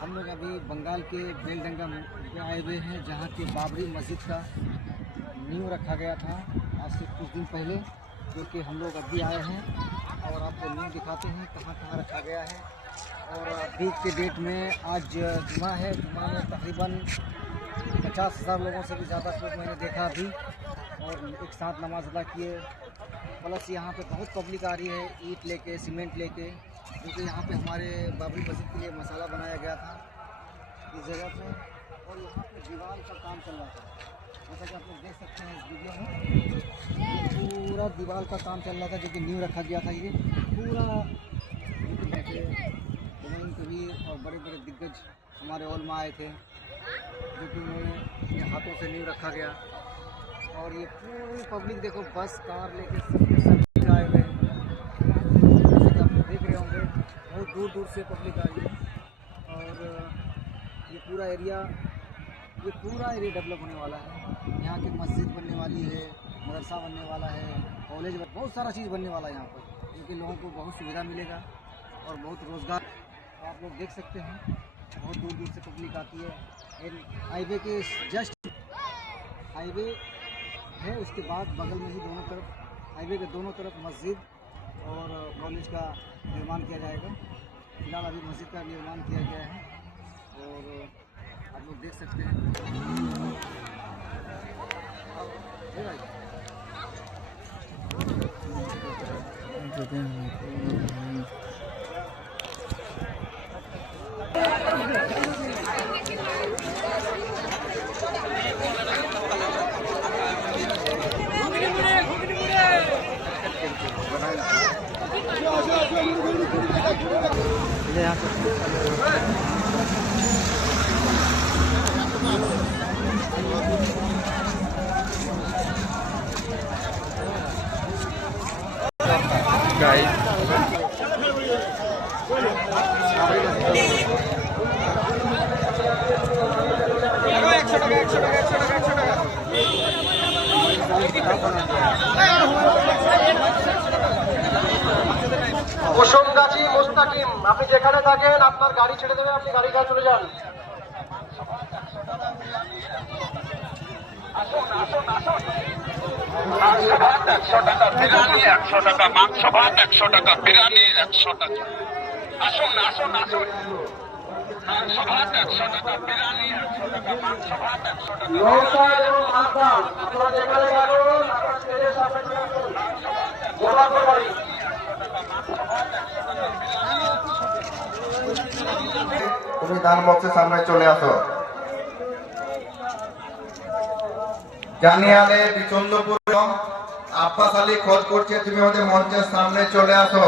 हम लोग अभी बंगाल के बेलडंगा में आए हुए हैं, जहाँ की बाबरी मस्जिद का नींव रखा गया था आज से कुछ दिन पहले, जो कि हम लोग अभी आए हैं और आपको नींव दिखाते हैं कहाँ कहाँ रखा गया है। और अभी के डेट में आज जुमा है, जुमा में तकरीबन 50,000 लोगों से भी ज़्यादा लोग मैंने देखा अभी, और एक साथ नमाज अदा किए। प्लस यहाँ पे बहुत पब्लिक आ रही है ईंट लेके, सीमेंट लेके, क्योंकि यहाँ पे हमारे बाबरी मस्जिद के लिए मसाला बनाया गया था इस जगह पे। और यहाँ पे दीवार का काम चल रहा था, जैसा कि आप लोग देख सकते हैं इस वीडियो में, पूरा दीवार का काम चल रहा था, जो कि नींव रखा गया था। ये पूरा हुमायूं कबीर और बड़े बड़े दिग्गज हमारे ओलमा आए थे, जो कि उन्होंने हाथों से नींव रखा गया। और ये पूरी पब्लिक देखो, बस कार लेके सब आए हुए, देख रहे होंगे बहुत दूर दूर से पब्लिक आ रही है। और ये पूरा एरिया डेवलप होने वाला है। यहाँ की मस्जिद बनने वाली है, मदरसा बनने वाला है, कॉलेज, बहुत सारा चीज़ बनने वाला है यहाँ पर, क्योंकि लोगों को बहुत सुविधा मिलेगा और बहुत रोज़गार। तो आप लोग देख सकते हैं बहुत दूर दूर से पब्लिक आती है। हाईवे के जस्ट हाईवे है, उसके बाद बगल में ही दोनों तरफ, हाईवे के दोनों तरफ मस्जिद और कॉलेज का निर्माण किया जाएगा। फिलहाल अभी मस्जिद का निर्माण किया गया है और आप लोग देख सकते हैं। কুসুমগাছি মুস্তাকিম, আপনি যেখানে থাকেন আপনার গাড়ি ছেড়ে দেবে, আপনি গাড়ি কাছে চলে যান। 100 টাকা বিরিয়ানি, 100 টাকা মাংস ভাত, 100 টাকা বিরিয়ানি, 100 টাকা। আসুন আসুন আসুন, মাংস ভাত 100 টাকা, বিরিয়ানি 100 টাকা, মাংস ভাত 100 টাকা। নৌকার এবং মাছদান আপনারা যেখানে থাকুন আপনার স্টেজের সামনে চলে আসুন। গোলাপের বাড়ি তুমি দান বক্সের সামনে চলে আসো। জানিয়ালে বিচন্দ্রপুর আব্বাস আলী খোঁজ করছে, তুমি আমাদের মঞ্চের সামনে চলে আসো।